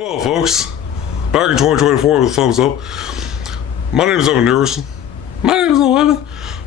Hello, folks. Back in 2024 with a thumbs up. My name is Dickerson. My name is 11.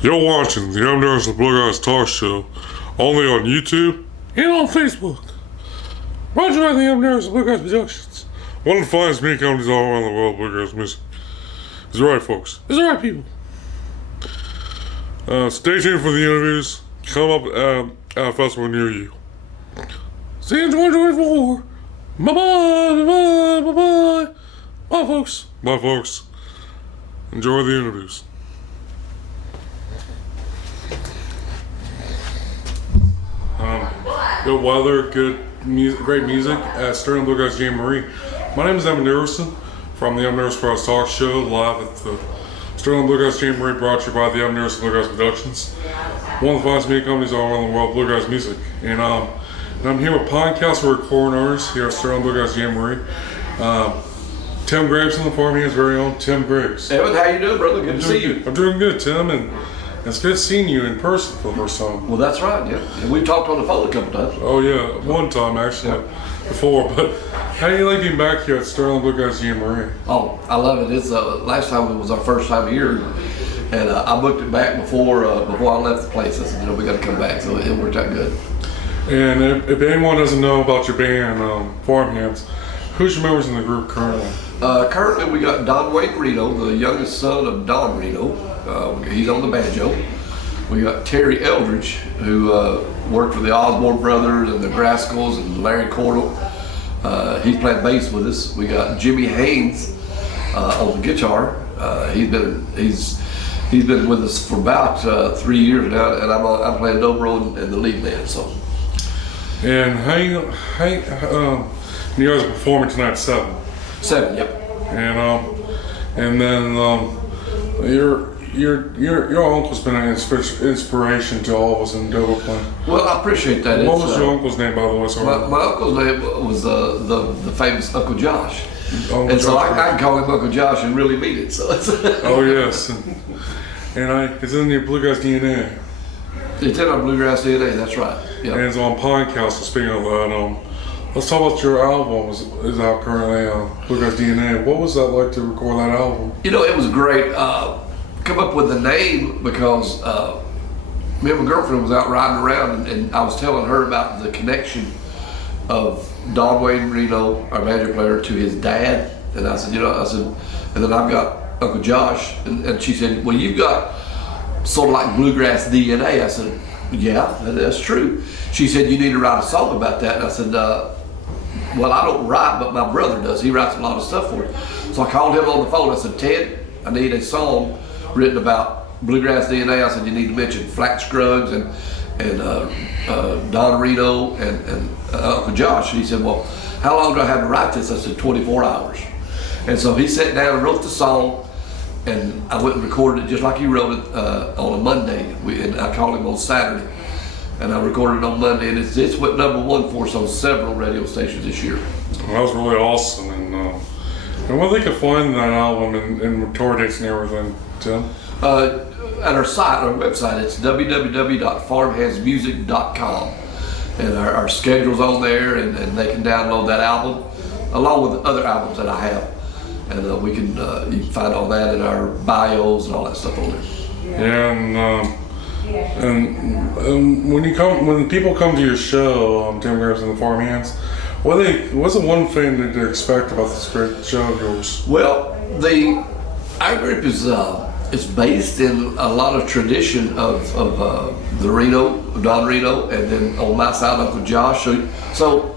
You're watching the Dickerson Bluegrass Talk Show only on YouTube and on Facebook. Brought to you by the Dickerson Bluegrass Productions. One of the finest media companies all around the world, bluegrass music. Is it right, folks? Is it right, people? Stay tuned for the interviews. Come up at a festival near you. See you in 2024. Bye-bye, bye-bye, bye-bye. Bye, folks. Bye, folks. Enjoy the interviews. Good weather, good music, great music at Sterling Bluegrass Jamboree. My name is Dickerson from the Dickerson Bluegrass Talk Show, live at the Sterling Bluegrass Jamboree, brought to you by the Dickerson Bluegrass Productions. One of the finest media companies all around the world, bluegrass music. And I'm here with podcast recording artists here at Sterling Bluegrass Jamboree. Tim Graves in the farm, he has very own Tim Graves. Evan, how you doing, brother? Good to see you. I'm doing good, Tim, and it's good seeing you in person for the first time. Well, that's right, yeah. And we've talked on the phone a couple times. Oh yeah, one time actually, before. But how do you like being back here at Sterling Bluegrass Jamboree? Oh, I love it. It's last time it was our first time here, and I booked it back before I left the place. I said, we got to come back, so it worked out good. And if anyone doesn't know about your band, Farmhands, who's your members in the group currently? Currently, we got Don Wayne Reno, the youngest son of Don Reno. He's on the banjo. We got Terry Eldridge, who worked for the Osborne Brothers and the Grascals and Larry Cordell. He's playing bass with us. We got Jimmy Haynes on the guitar. He's been with us for about 3 years now, and I'm playing dobro and the lead man. So. And how you guys are performing tonight at 7? 7, yep. And then your uncle's been an inspiration to all of us in dobro playing. Well, I appreciate that. What was your uncle's name, by the way? Sorry. My uncle's name was the famous Uncle Josh. Uncle so Josh, I can call him Uncle Josh and really mean it. So it's oh yes, it's in your bluegrass DNA. It's in our bluegrass DNA. That's right. Yep. And it's on Pinecast. So speaking of that, let's talk about your album. Is out currently on Bluegrass DNA. What was that like to record that album? It was great. Come up with the name because me and my girlfriend was out riding around, and I was telling her about the connection of Don Wayne Reno, our banjo player, to his dad. And I said, and then I've got Uncle Josh, and she said, well, you've got sort of like bluegrass DNA. I said, yeah, that's true. She said, you need to write a song about that. And I said, well, I don't write, but my brother does. He writes a lot of stuff for us. So I called him on the phone. I said, Ted, I need a song written about bluegrass DNA. I said, you need to mention Flat Scruggs and Don Reno and Uncle Josh. And he said, well, how long do I have to write this? I said, 24 hours. And so he sat down and wrote the song, and I went and recorded it just like he wrote it on a Monday. And I called him on Saturday, and I recorded it on Monday, and it's went #1 for us on several radio stations this year. Well, that was really awesome. And where they could find that album and tour dates and everything, Tim? At our site, our website, it's www.farmhandsmusic.com, and our schedule's on there, and they can download that album along with other albums that I have, and you can find all that in our bios and all that stuff on there. Yeah, and when people come to your show, Tim Graves and the Farmhands, what's the one thing that they expect about this great show of yours? Well, our group is based in a lot of tradition of the Don Reno, and then on my side, Uncle Josh. So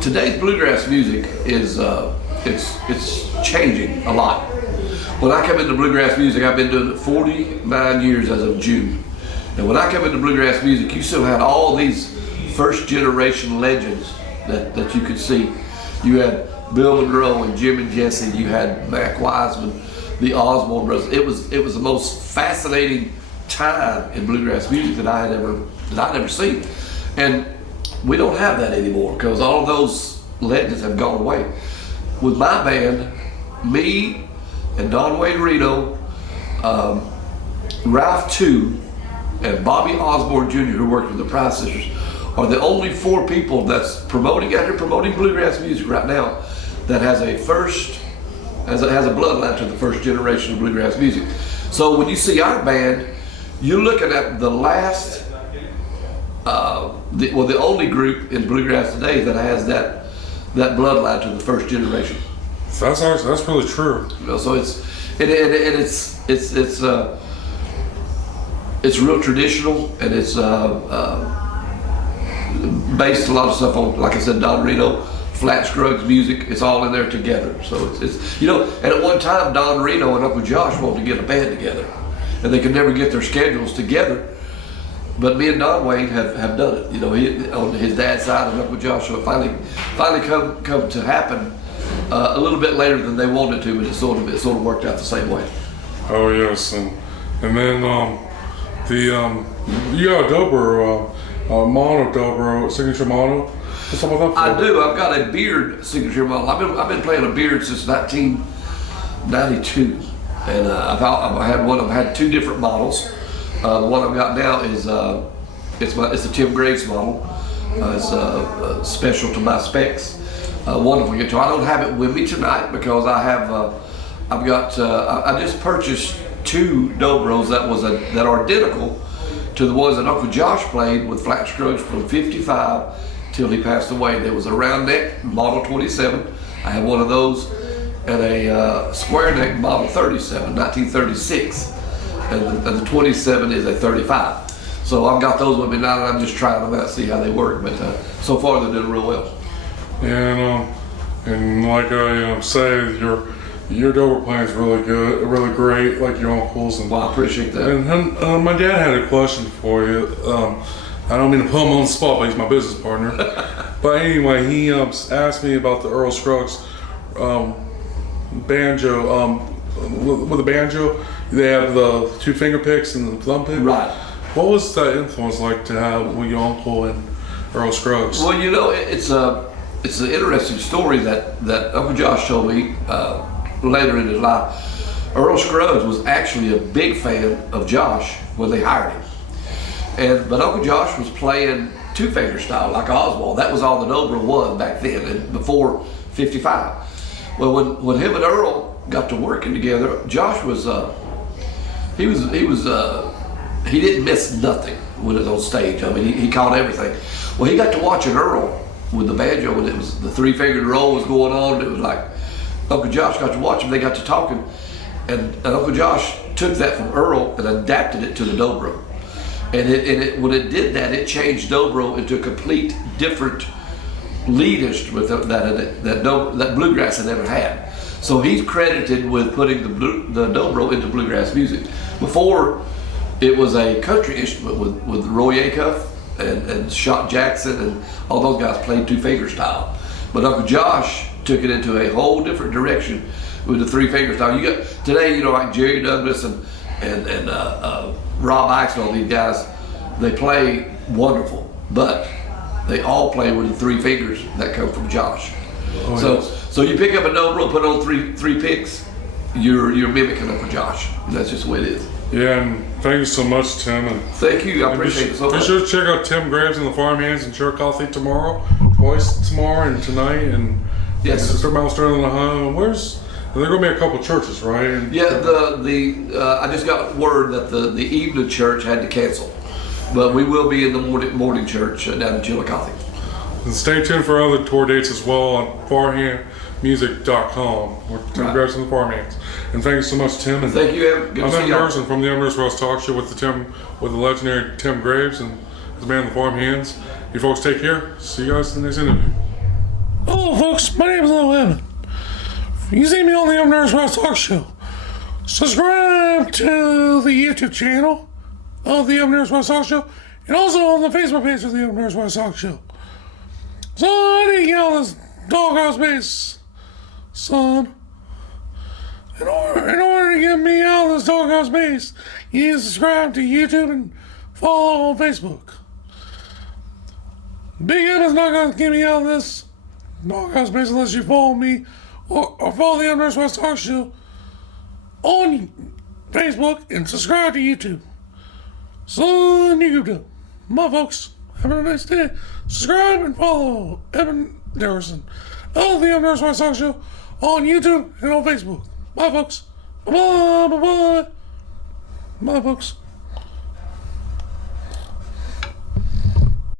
today's bluegrass music is it's changing a lot. When I come into bluegrass music, I've been doing it 49 years as of June. And when I come into bluegrass music, you still had all these first generation legends that you could see. You had Bill Monroe and Jim and Jesse. You had Mac Wiseman, the Osborne Brothers. It was the most fascinating time in bluegrass music that I'd ever seen. And we don't have that anymore because all of those legends have gone away. With my band, me and Don Wayne Reno, Ralph Two, and Bobby Osborne Jr., who worked with the Price Sisters, are the only 4 people that's promoting bluegrass music right now that has a bloodline to the first generation of bluegrass music. So when you see our band, you're looking at the last, the only group in bluegrass today that has that bloodline to the first generation. That's really true. You know, so it's real traditional, and it's based a lot of stuff on, like I said, Don Reno, Flat Scruggs music. It's all in there together. So it's and at one time Don Reno and Uncle Josh wanted to get a band together, and they could never get their schedules together. But me and Don Wayne have done it. You know, on his dad's side and Uncle Josh, so it finally come to happen a little bit later than they wanted to, but it sort of worked out the same way. Oh yes, and then you got a dobro, mono dobro, signature mono. What's up with that? I do. I've got a beard signature model. I've been playing a beard since 1992, and I've had two different models. The one I've got now is it's a Tim Graves model. It's special to my specs. Wonderful guitar. I don't have it with me tonight because I just purchased two dobros that are identical to the ones that Uncle Josh played with Flat Scruggs from '55 till he passed away. There was a round neck Model 27. I have one of those, and a square neck Model 37, 1936, and the 27 is a 35. So I've got those with me now, and I'm just trying them out to see how they work. But so far they're doing real well. And like I say, your dobro playing is really good, really great, like your uncle's. And well, I appreciate that. And my dad had a question for you. I don't mean to put him on the spot, but he's my business partner. But anyway, he asked me about the Earl Scruggs banjo. With the banjo, they have the two finger picks and the thumb pick. Right. What was that influence like to have with your uncle and Earl Scruggs? Well, you know, it's an interesting story that Uncle Josh told me later in his life. Earl Scruggs was actually a big fan of Josh when they hired him. But Uncle Josh was playing two-finger style like Oswald. That was all the dobro was back then, and before '55. Well, when him and Earl got to working together, Josh was he didn't miss nothing when it was on stage. I mean, he caught everything. Well, he got to watching Earl with the banjo when it was the three-fingered roll was going on. It was like Uncle Josh got to watch him. They got to talking, and Uncle Josh took that from Earl and adapted it to the dobro. And when it did that, it changed dobro into a complete different lead instrument that bluegrass had never had. So he's credited with putting the dobro into bluegrass music. Before, it was a country instrument with Roy Acuff and Shot Jackson and all those guys played two-finger style. But Uncle Josh took it into a whole different direction with the three-finger style. You got today, you know, like Jerry Douglas and Rob Ickes and all these guys, they play wonderful, but they all play with the three fingers that come from Josh. Oh, so you pick up a dobro, put on three picks, you're mimicking Uncle Josh. And that's just the way it is. Yeah, and thank you so much, Tim. And thank you, I appreciate it so much. Be sure to check out Tim Graves and the Farmhands in Chillicothe twice tomorrow and tonight, and yes, Mount Sterling, Ohio. There are going to be a couple churches, right? And yeah, I just got word that the evening church had to cancel, but we will be in the morning church down in Chillicothe. And stay tuned for other tour dates as well on farmhandmusic.com with Tim Graves and the Farmhands. And thank you so much, Tim. And thank you, Evan. Good to see you. I'm Dickerson from the Evan Ross Talk Show with the legendary Tim Graves and his man, the Farmhands. You folks take care. See you guys in the next interview. Hello, folks. My name is Little Evan. You see me on the Evan Ross Talk Show. Subscribe to the YouTube channel of the Evan Ross Talk Show, and also on the Facebook page of the Evan Ross Talk Show. So I need to get on this doghouse base, son. In order to get me out of this doghouse base, you need to subscribe to YouTube and follow on Facebook. Big Evan's not going to get me out of this doghouse base unless you follow me or follow the Evan Ross Talk Show on Facebook and subscribe to YouTube. So you do. My folks, have a nice day. Subscribe and follow Evan Dickerson of the Unnerved Sports Talk Show on YouTube and on Facebook. Bye, folks. Bye-bye. Bye-bye. Bye, folks.